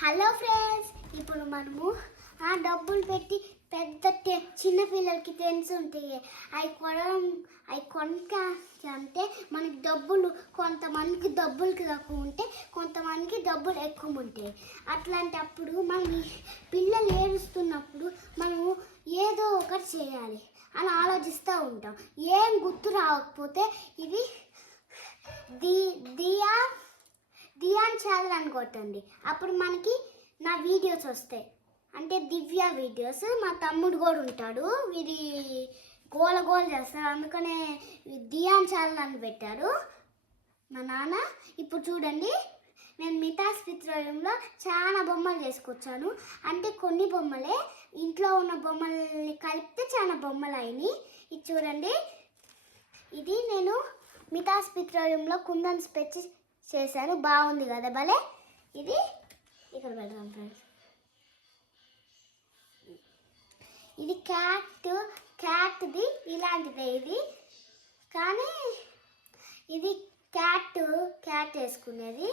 Hello friends, ఇప్పుడు మనము ఆ డబ్బులు పెట్టి పెద్ద చిన్న పిల్లలకి టెన్స్ ఉంటాయి. అవి కొనక అంటే మనకి డబ్బులు కొంతమందికి డబ్బులకి తక్కువ ఉంటే కొంతమందికి డబ్బులు ఎక్కువ ఉంటాయి. అట్లాంటప్పుడు మనం పిల్లలు ఏడుస్తున్నప్పుడు మనము ఏదో ఒకటి చేయాలి అని ఆలోచిస్తూ ఉంటాం. ఏం గుర్తు రాకపోతే ఇది దియాన్ ఛానల్ అని కొట్టండి. అప్పుడు మనకి నా వీడియోస్ వస్తాయి, అంటే దివ్య వీడియోస్. మా తమ్ముడు కూడా ఉంటాడు, వీడి గోల చేస్తారు, అందుకనే దియాన్ ఛానల్ అని పెట్టారు మా నాన్న. ఇప్పుడు చూడండి, నేను మితాస్ పిత్రోయంలో చాలా బొమ్మలు చేసుకొచ్చాను. అంటే కొన్ని బొమ్మలే, ఇంట్లో ఉన్న బొమ్మల్ని కలిపితే చాలా బొమ్మలు అయినాయి. ఇది చూడండి, ఇది నేను మితాస్ పిత్రోయంలో కుందన్ స్పెచ్ చేశాను. బాగుంది కదా భలే. ఇది ఇక్కడ పెడదాం ఫ్రెండ్స్. ఇది క్యాట్ది ఇలాంటిదే ఇది, కానీ ఇది క్యాట్ వేసుకునేది.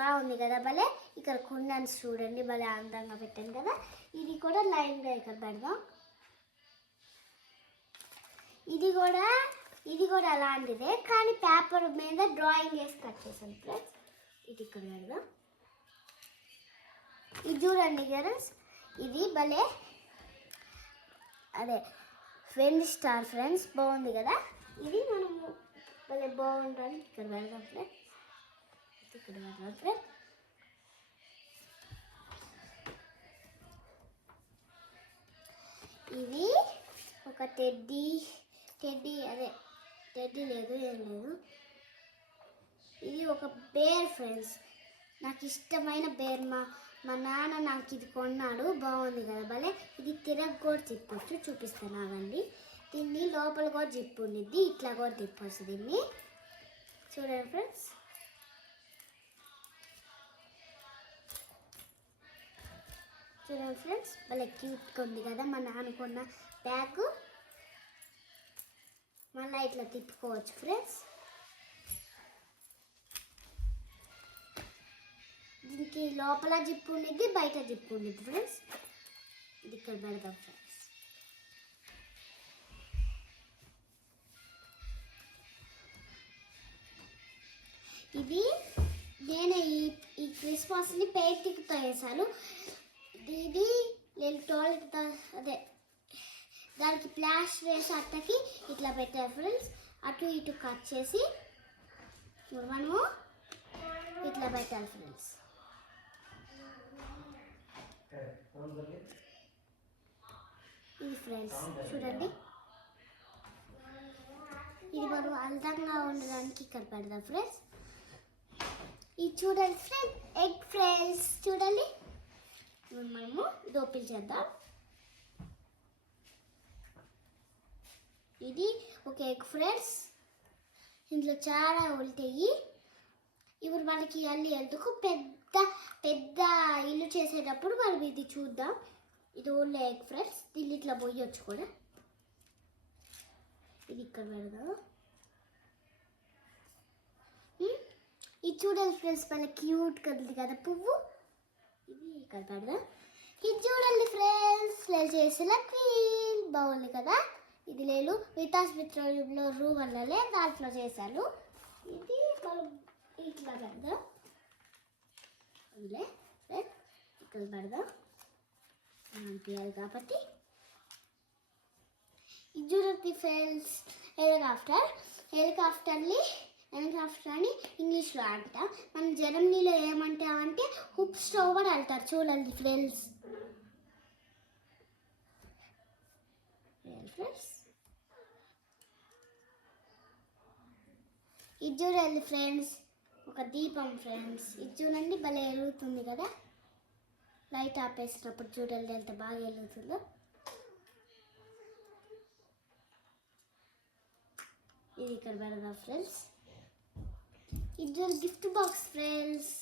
బాగుంది కదా భలే. ఇక్కడ కుందన్స్ చూడండి, భలే అందంగా పెట్టాను కదా. ఇది కూడా లైన్గా ఇక్కడ పెడదాం. ఇది కూడా అలాంటిదే, కానీ పేపర్ మీద డ్రాయింగ్ వేసి కట్ చేశాను ఫ్రెండ్స్. ఇది ఇక్కడ పెడదాం. ఇది చూడండి గర్ల్స్, ఇది భలే అదే ఫ్రెండ్ స్టార్ ఫ్రెండ్స్. బాగుంది కదా. ఇది మనము భలే బాగుంటుంది. ఇక్కడ పెడదాం ఫ్రెండ్స్. ఇక్కడ పెడదాం ఫ్రెండ్స్. ఇది ఒక టెడ్డీ అదే టెడ్డీ లేదు, ఏం లేదు. ఇది ఒక బేర్ ఫ్రెండ్స్, నాకు ఇష్టమైన బేర్. మా నాన్న నాకు ఇది కొన్నాడు. బాగుంది కదా భలే. ఇది తిరగ కూడా తిప్పొచ్చు, చూపిస్తాను ఆగండి. దీన్ని లోపల కూడా జిప్పు ఉండిద్ది, ఇట్లా కూడా తిప్పొచ్చు దీన్ని. చూడండి ఫ్రెండ్స్, భలే క్యూట్గా ఉంది కదా. మా నాన్న కొన్న బ్యాగ్ మళ్ళీ ఇట్లా తిప్పుకోవచ్చు ఫ్రెండ్స్. దీనికి లోపల జిప్పు ఉండిద్ది, బయట జిప్పు ఉండిద్ది ఫ్రెండ్స్. ఇది ఇక్కడ పెడదాం ఫ్రెండ్స్. ఇది నేను ఈ క్రిస్మస్ని పెయింటింగ్తో వేసాను. ఇది నేను టాయిలెట్ అదే దానికి ప్లాష్ వేసి అట్టకి ఇట్లా పెట్టాను ఫ్రెండ్స్. అటు ఇటు కట్ చేసి మనము ఇట్లా పెట్టాలి ఫ్రెండ్స్. ఇది ఫ్రెండ్స్ చూడండి, ఇది మనం అందంగా ఉండడానికి ఇక్కడ పెడదాం ఫ్రెండ్స్. ఇది చూడండి ఫ్రెండ్స్, ఎగ్ ఫ్రెండ్స్ చూడండి. మనము ఇది ఓపెన్ చేద్దాం. ఇది ఒక ఎగ్ ఫ్రెండ్స్, ఇందులో చాలా ఉంటాయి. ఇప్పుడు మనకి అల్లి ఎందుకు పెద్ద ఇల్లు చేసేటప్పుడు మనం ఇది చూద్దాం. ఇది ఓన్లీ ఎగ్ ఫ్రెండ్స్, దీన్ని ఇట్లా పోయొచ్చు కూడా. ఇది ఇక్కడ పెడదాం. ఇది చూడండి ఫ్రెండ్స్, మన క్యూట్గా ఉంది కదా పువ్వు. ఇది ఇక్కడ పెడదాం. ఇది చూడండి ఫ్రెండ్స్, నేను చేసిన క్వీన్. బాగుంది కదా. ఇది నేను మితాస్ పిత్రోయంలో రూమ్ అన్నలే దాంట్లో చేశాను. ఇది మనం ఇట్లా పెడదాం. అందులో ఇక్కడ పెడదాం, తీయాలి కాబట్టి. ఇది చూడండి ఫ్రెండ్స్, హెలికాప్టర్ని ఇంగ్లీష్లో అంటాం. మనం జర్మనీలో ఏమంటామంటే హుప్ స్టవ్ అని అంటారు. చూడండి ఫ్రెండ్స్. ఇది చూడండి ఫ్రెండ్స్, ఒక దీపం ఫ్రెండ్స్. ఇది చూడండి, భలే వెలుగుతుంది కదా. లైట్ ఆపేసినప్పుడు చూడండి ఎంత బాగా వెలుగుతుందో. ఇది ఇక్కడ పెడదాం ఫ్రెండ్స్. ఇది చూడండి గిఫ్ట్ బాక్స్ ఫ్రెండ్స్.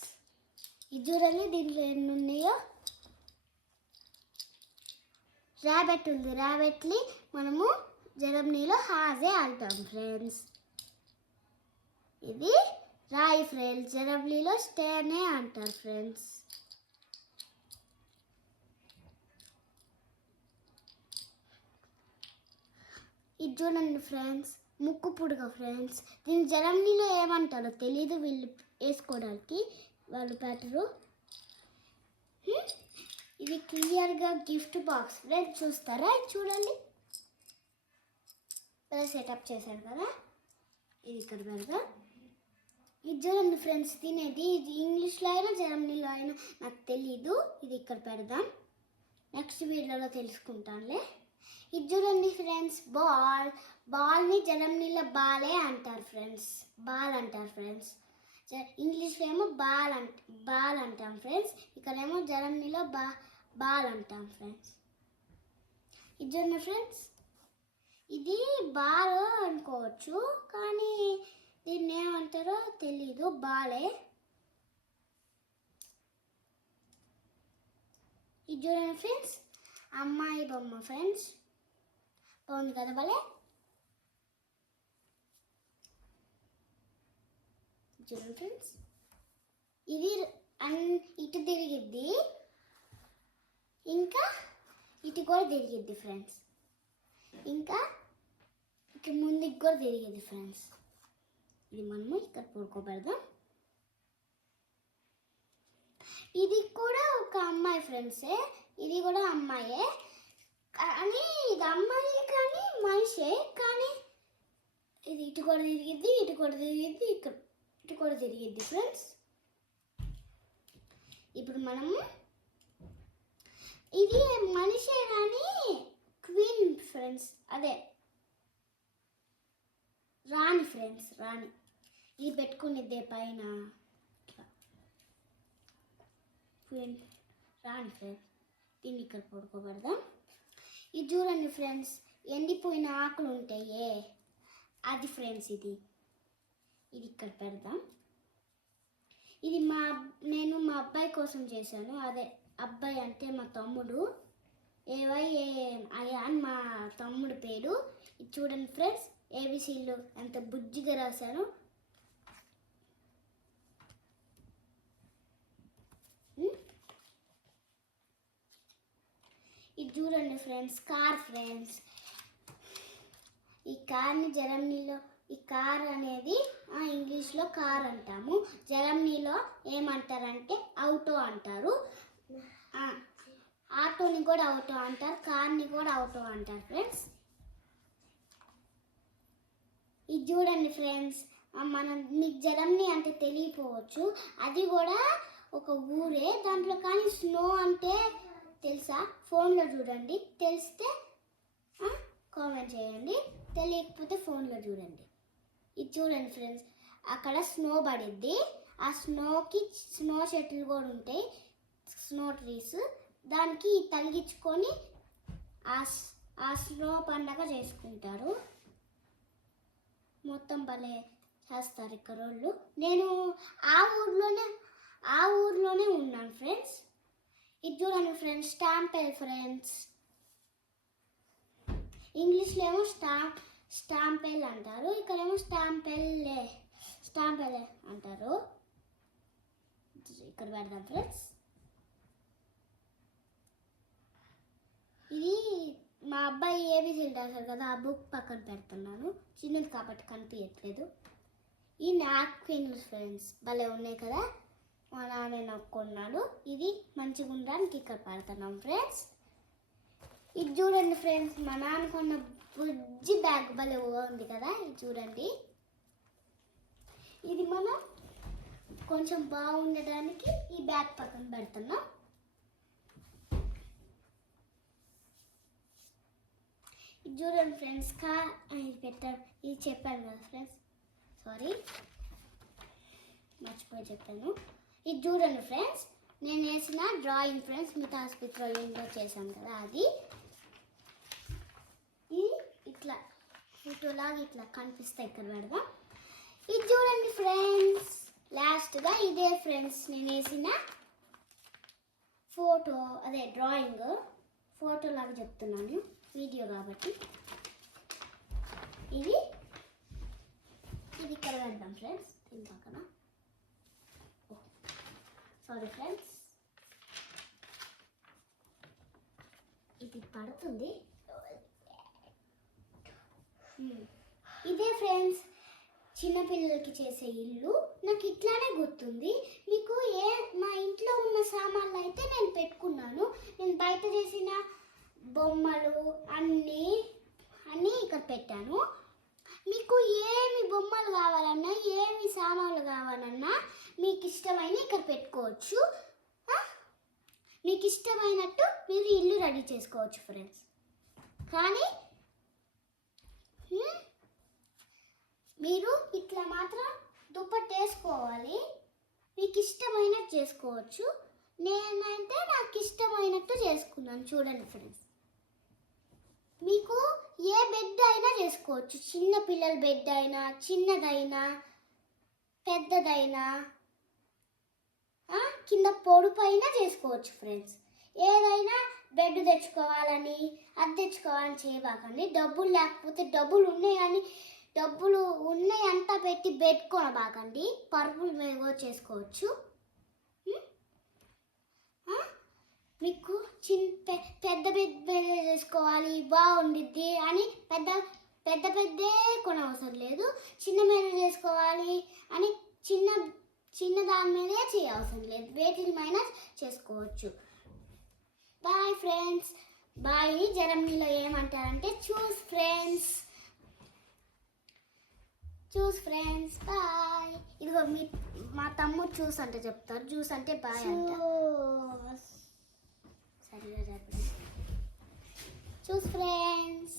ఇది చూడండి, దీంట్లో ఎన్ని ఉన్నాయో. ర్యాబెట్ ఉంది, ర్యాబెట్ని మనము జర్మనీలో హాజే అంటాం ఫ్రెండ్స్. ఇది రాయి ఫ్రెండ్స్, జర్మనీలో స్టేనే అంటారు ఫ్రెండ్స్. ఇది చూడండి ఫ్రెండ్స్, ముక్కు పుడక ఫ్రెండ్స్. దీని జర్మనీలో ఏమంటారో తెలీదు, వీళ్ళు వేసుకోవడానికి వాళ్ళు పెట్టరు. ఇది క్లియర్గా గిఫ్ట్ బాక్స్ ఫ్రెండ్స్, చూస్తారా? ఇది చూడండి, సెటప్ చేశారు కదా. ఇది ఇక్కడ పెడతా. ఇది చూడండి ఫ్రెండ్స్, తినేది. ఇది ఇంగ్లీష్లో అయినా జర్మనీలో అయినా నాకు తెలీదు. ఇది ఇక్కడ పెడదాం, నెక్స్ట్ వీడియోలో తెలుసుకుంటానులే. ఇది చూడండి ఫ్రెండ్స్, బాల్ని జర్మనీలో బాలే అంటారు ఫ్రెండ్స్, బాల్ అంటారు ఫ్రెండ్స్. ఇంగ్లీష్లో ఏమో బాల్ అంటాం ఫ్రెండ్స్, ఇక్కడేమో జర్మనీలో బాల్ అంటాం ఫ్రెండ్స్. ఇది చూడండి ఫ్రెండ్స్, ఇది బాల్ అనుకోవచ్చు, కానీ దీన్ని ఏమంటారో తెలీదు, బాలే. ఇది చూడండి ఫ్రెండ్స్, అమ్మాయి బొమ్మ ఫ్రెండ్స్, బాగుంది కదా భలే. చూడండి ఫ్రెండ్స్, ఇది ఇటు తిరిగిద్ది, ఇంకా ఇటు కూడా తిరిగిద్ది ఫ్రెండ్స్, ఇంకా ఇటు ముందుకు కూడా తిరిగిద్ది ఫ్రెండ్స్. ఇది మనము ఇక్కడ పడుకోబెడదాం. ఇది కూడా ఒక అమ్మాయి ఫ్రెండ్సే, ఇది కూడా అమ్మాయే, కానీ ఇది అమ్మాయి కానీ మనిషే, కానీ ఇది ఇటు కూడా తిరిగిద్ది, ఇటు కూడా తిరిగిద్ది, ఇక్కడ ఇటు కూడా తిరిగిద్ది ఫ్రెండ్స్. ఇప్పుడు మనము ఇది మనిషే కానీ క్వీన్ ఫ్రెండ్స్, అదే రాణి ఫ్రెండ్స్, రాణి. ఇది పెట్టుకునిద్దే పైన క్వీన్ రాణి ఫ్రెండ్స్. దీన్ని ఇక్కడ పడుకోబెడదాం. ఇది చూడండి ఫ్రెండ్స్, ఎండిపోయిన ఆకులు ఉంటాయే అది ఫ్రెండ్స్, ఇది ఇక్కడ పెడదాం. ఇది నేను మా అబ్బాయి కోసం చేశాను, అదే అబ్బాయి అంటే మా తమ్ముడు, అయాన్ మా తమ్ముడు పేరు. ఇది చూడండి ఫ్రెండ్స్, ఏబిసిలు ఎంత బుజ్జిగా రాశాను. ఇది చూడండి ఫ్రెండ్స్, కార్ ఫ్రెండ్స్. ఈ కార్ని జర్మనీలో, ఈ కార్ అనేది ఇంగ్లీష్లో కార్ అంటాము, జర్మనీలో ఏమంటారంటే ఆటో అంటారు. ఆటోని కూడా ఆటో అంటారు, కార్ని కూడా ఆటో అంటారు ఫ్రెండ్స్. ఇది చూడండి ఫ్రెండ్స్, మీకు జర్మనీ అంటే తెలియపోవచ్చు, అది కూడా ఒక ఊరే, దాంట్లో కానీ స్నో అంటే తెలుసా? ఫోన్లో చూడండి, తెలిస్తే కామెంట్ చేయండి, తెలియకపోతే ఫోన్లో చూడండి. ఇది చూడండి ఫ్రెండ్స్, అక్కడ స్నో పడిద్ది, ఆ స్నోకి స్నో చెట్లు కూడా ఉంటాయి, స్నో ట్రీస్, దానికి తగిలించుకొని ఆ స్నో పండగ చేసుకుంటారు. మొత్తం భలే చేస్తారు ఇక్కడ వాళ్ళు. నేను ఆ ఊర్లోనే ఉన్నాను ఫ్రెండ్స్. ఇది చూడండి ఫ్రెండ్స్, స్టాంపెల్ ఫ్రెండ్స్, ఇంగ్లీష్లో ఏమో స్టాంపెల్ అంటారు, ఇక్కడేమో స్టాంపెల్లే అంటారు. ఇక్కడ పెడదాం ఫ్రెండ్స్. ఇది మా అబ్బాయి ఏబిసిలు రాశారు కదా, ఆ బుక్ పక్కన పెడుతున్నాను, చిన్నది కాబట్టి కనిపించట్లేదు. ఈ నాప్కిన్ ఫ్రెండ్స్ భలే ఉన్నాయి కదా, మా నాన్న నాకు కొన్నాడు. ఇది మంచిగా ఉండడానికి ఇక్కడ పెడుతున్నాం ఫ్రెండ్స్. ఇది చూడండి ఫ్రెండ్స్, మా నాన్న కొన్న బుజ్జి బ్యాగ్ భలే ఉంది కదా, ఇది చూడండి. ఇది మనం కొంచెం బాగుండడానికి ఈ బ్యాగ్ పక్కన పెడుతున్నాం. ఇది చూడండి ఫ్రెండ్స్, ఇది చెప్పాను కదా ఫ్రెండ్స్, సారీ మర్చిపోయి చెప్పాను. ఇది చూడండి ఫ్రెండ్స్, నేను వేసిన డ్రాయింగ్ ఫ్రెండ్స్, మిగతా ఆసుపత్రిలో చేశాను కదా అది. ఇది ఇట్లా ఫోటోలాగా ఇట్లా కనిపిస్తాయి, ఇక్కడ పెడదాం. ఇది చూడండి ఫ్రెండ్స్, లాస్ట్గా ఇదే ఫ్రెండ్స్ నేను వేసిన ఫోటో, అదే డ్రాయింగ్ ఫోటోలాగా చెప్తున్నాను, వీడియో కాబట్టి. ఇది ఇక్కడ పెడదాం ఫ్రెండ్స్, దీని పక్కన. సారీ ఫ్రెండ్స్, ఇది పడుతుంది. ఇదే ఫ్రెండ్స్ చిన్నపిల్లలకి చేసే ఇల్లు. నాకు ఇట్లానే గుర్తుంది. మీకు మా ఇంట్లో ఉన్న సామాన్లు అయితే నేను పెట్టుకున్నాను. నేను బయట చేసిన బొమ్మలు అన్నీ ఇక్కడ పెట్టాను. మీకు ఏమి బొమ్మలు కావాలన్నా ఏమి సామాన్లు కావాలన్నా మీకు ఇష్టమైన ఇక్కడ పెట్టుకోవచ్చు. మీకు ఇష్టమైనట్టు మీరు ఇల్లు రెడీ చేసుకోవచ్చు ఫ్రెండ్స్. కానీ మీరు ఇట్లా మాత్రం దుప్పటి వేసుకోవాలి. మీకు ఇష్టమైనట్టు చేసుకోవచ్చు. నేనైతే నాకు ఇష్టమైనట్టు చేసుకున్నాను. చూడండి ఫ్రెండ్స్, మీకు ఏ బెడ్ అయినా చేసుకోవచ్చు. చిన్న పిల్లల బెడ్ అయినా, చిన్నదైనా, పెద్దదైనా, కింద పొడుపైన చేసుకోవచ్చు ఫ్రెండ్స్. ఏదైనా బెడ్ తెచ్చుకోవాలని అది తెచ్చుకోవాలని చేయబాకండి. డబ్బులు లేకపోతే డబ్బులు ఉన్నాయి అంతా పెట్టి బెడ్ కొనబాకండి. పరుపుల మీద కూడా చేసుకోవచ్చు. మీకు పెద్ద బెడ్ చేసుకోవాలి బాగుండిద్ది అని పెద్దే కొనవసరం లేదు. చిన్న మీద చేసుకోవాలి అని చిన్న దాని మీదే చేయవసరం లేదు. వేటిమైనా చేసుకోవచ్చు. Bye friends. బాయ్ జర్మనీలో ఏమంటారంటే చూస్ ఫ్రెండ్స్. బాయ్. ఇదిగో మా తమ్ముడు చూస్ అంటే చెప్తారు. జ్యూస్ అంటే బాయ్ అంటారు. సరిగా చెప్పండి. చూస్ ఫ్రెండ్స్.